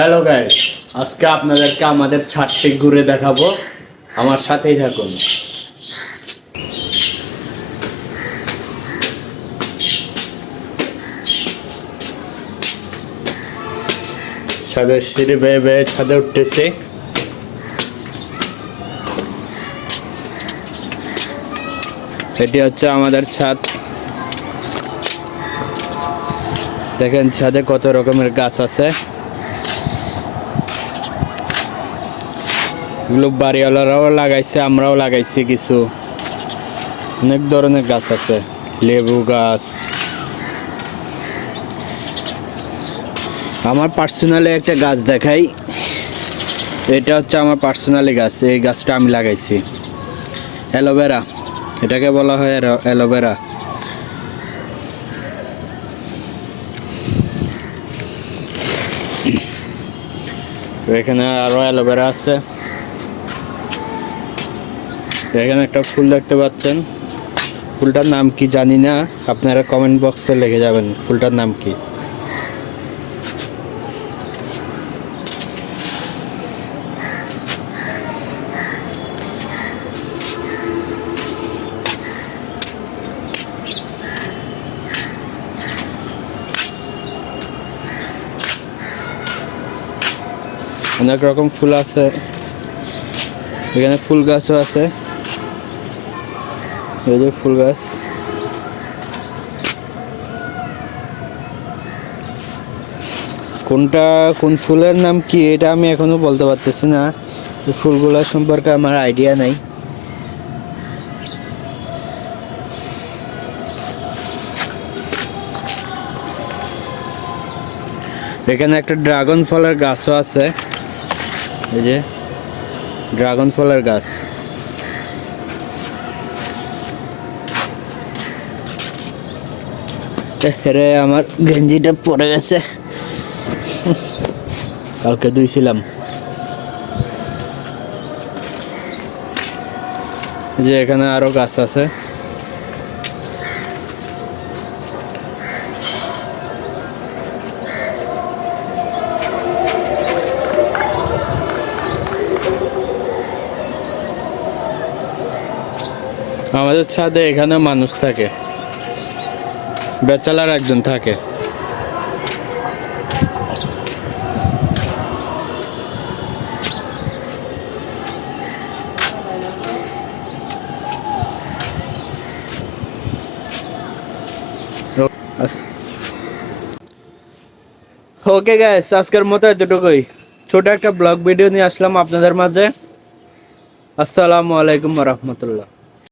Hello guys আজকে আপনাদেরকে আমাদের ছাদটি ঘুরে দেখাবো। আমার সাথেই থাকুন। ছাদের সিঁড়ি বেয়ে বেয়ে ছাদে উঠতেছে। এটি হচ্ছে আমাদের ছাদ। দেখেন ছাদে কত রকমের গাছ আছে। এগুলো বাড়িওয়ালারাও লাগাইছে, আমরাও লাগাইছি কিছু। অনেক ধরনের গাছ আছে, লেবু গাছ। আমার পার্সোনালি একটা গাছ দেখাই। এটা হচ্ছে আমার পার্সোনালি গাছ, এই গাছটা আমি লাগাইছি। অ্যালোভেরা, এটাকে বলা হয় অ্যালো- অ্যালোভেরা। এখানে আরও অ্যালোভেরা আছে। এখানে একটা ফুল দেখতে পাচ্ছেন। ফুলটার নাম কি জানি না, আপনারা কমেন্ট বক্সে লিখে যাবেন ফুলটার নাম কি। অনেক রকম ফুল আছে। এখানে ফুল গাছও আছে। এই যে ফুল গাছ। কোনটা, কোন ফুলের নাম কি এটা আমি এখনও বলতে পারতেছি না। ফুলগুলোর সম্পর্কে আমার আইডিয়া নাই। এখানে একটা ড্রাগন ফলের গাছও আছে। এই যে ড্রাগন ফলের গাছ। রে, আমার গেঞ্জিটা পড়ে গেছে। কালকে ধুইছিলাম। যে এখানে আরও গাছ আছে। আমাদের ছাদে এখানে মানুষ থাকে। বেচালার একজন থাকে ওকে গাইস আজকের মতো এতটুকুই ছোট একটা ব্লগ ভিডিও নিয়ে আসলাম আপনাদের মাঝে আসসালামু আলাইকুম রহমতুল্লাহ